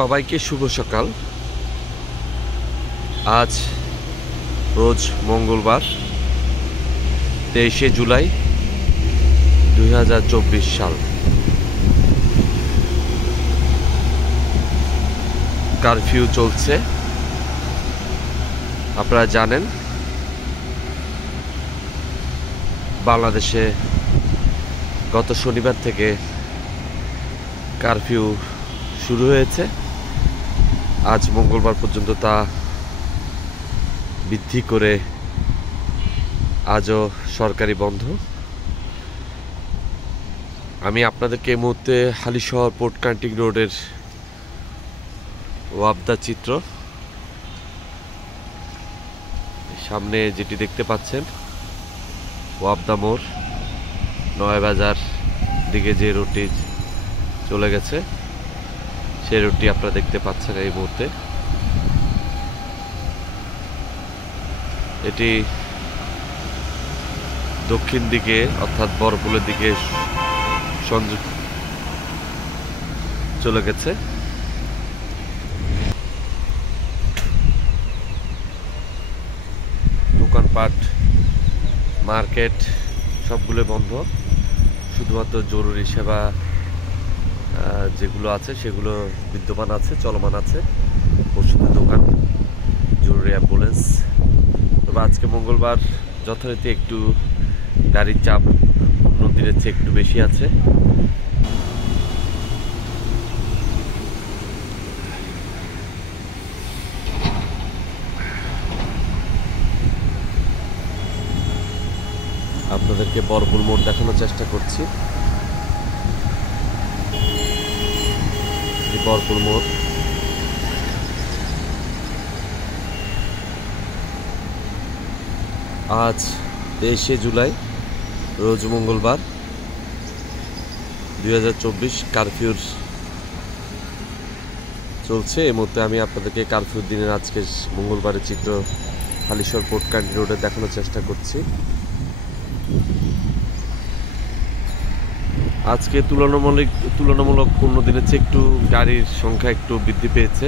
সবাইকে শুভ সকাল। আজ রোজ মঙ্গলবার 23শে জুলাই 2024 সাল। কারফিউ চলছে, আপনারা জানেন বাংলাদেশে গত শনিবার থেকে কারফিউ শুরু হয়েছে। আজ মঙ্গলবার পর্যন্ত তা বৃদ্ধি করে আজও সরকারি বন্ধ। আমি আপনাদেরকে এই মুহূর্তে হালিশহর পোর্ট কান্ট্রি রোডের ওয়াবদা চিত্র সামনে যেটি দেখতে পাচ্ছেন, ওয়াবদা মোড় নয়াবাজার দিকে যে রুটটি চলে গেছে সেই রুটটি আপনারা দেখতে পাচ্ছেন এই মুহূর্তে। এটি দক্ষিণ দিকে অর্থাৎ বরপুলের দিকে সংযোগ চলে গেছে। দোকানপাট, মার্কেট সবগুলো বন্ধ, শুধুমাত্র জরুরি সেবা যেগুলো আছে সেগুলো বিদ্যমান আছে, চলমান আছে। ওষুধের দোকান, জরুরি অ্যাম্বুলেন্স। তবে আজকে মঙ্গলবার যথারীতি একটু গাড়ির চাপ অন্য দিনের চেয়ে একটু বেশি আছে। আপনাদেরকে বরপুল মোড় দেখানোর চেষ্টা করছি। বরপুল মোড় আজ 23শে জুলাই রোজ মঙ্গলবার 2024 কারফিউর চলছে। এই মুহূর্তে আমি আপনাদেরকে কারফিউর দিনের আজকে মঙ্গলবারের চিত্র হালিশহর পোর্ট কান্ট্রি রোডে দেখানোর চেষ্টা করছি। আজকে তুলনামূলক অন্য দিনের চেয়ে একটু গাড়ির সংখ্যা একটু বৃদ্ধি পেয়েছে।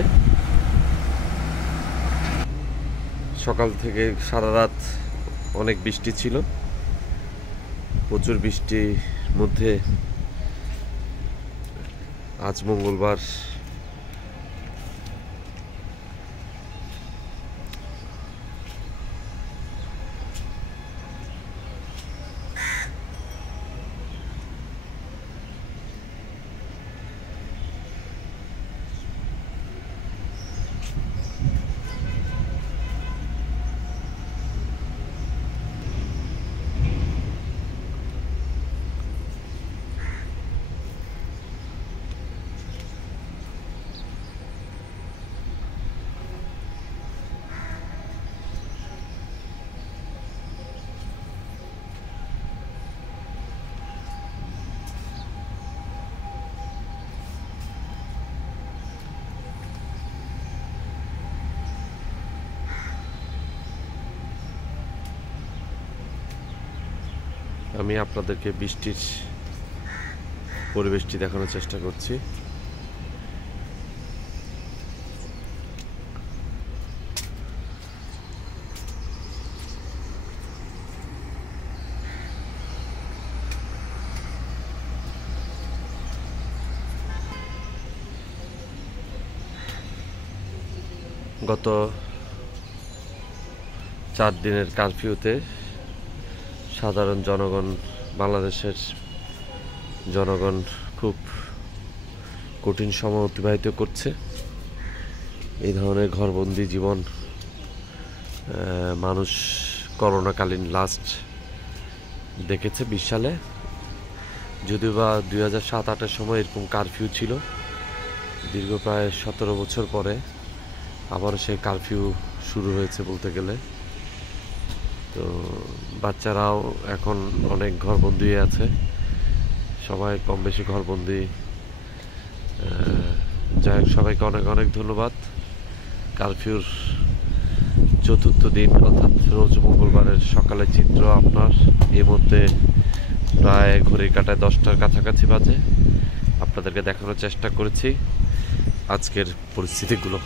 সকাল থেকে সারা রাত অনেক বৃষ্টি ছিল, প্রচুর বৃষ্টির মধ্যে আজ মঙ্গলবার আমি আপনাদেরকে বৃষ্টির পরিবেশটি দেখানোর চেষ্টা করছি। গত 4 দিনের কারফিউতে সাধারণ জনগণ, বাংলাদেশের জনগণ খুব কঠিন সময় অতিবাহিত করছে। এই ধরনের ঘরবন্দি জীবন মানুষ করোনাকালীন লাস্ট দেখেছে 20 সালে। যদিও বা 2007-08-এর সময় এরকম কারফিউ ছিল, দীর্ঘ প্রায় 17 বছর পরে আবারও সেই কারফিউ শুরু হয়েছে বলতে গেলে। তো বাচ্চারাও এখন অনেক ঘরবন্দি আছে, সবাই কম বেশি ঘরবন্দি। যাই হোক, সবাইকে অনেক অনেক ধন্যবাদ। কারফিউর 4র্থ দিন অর্থাৎ রোজ মঙ্গলবারের সকালের চিত্র আপনার এই মধ্যে প্রায় ঘড়ির কাঁটায় 10টার কাছাকাছি বাজে আপনাদেরকে দেখানোর চেষ্টা করেছি। আজকের পরিস্থিতিগুলো।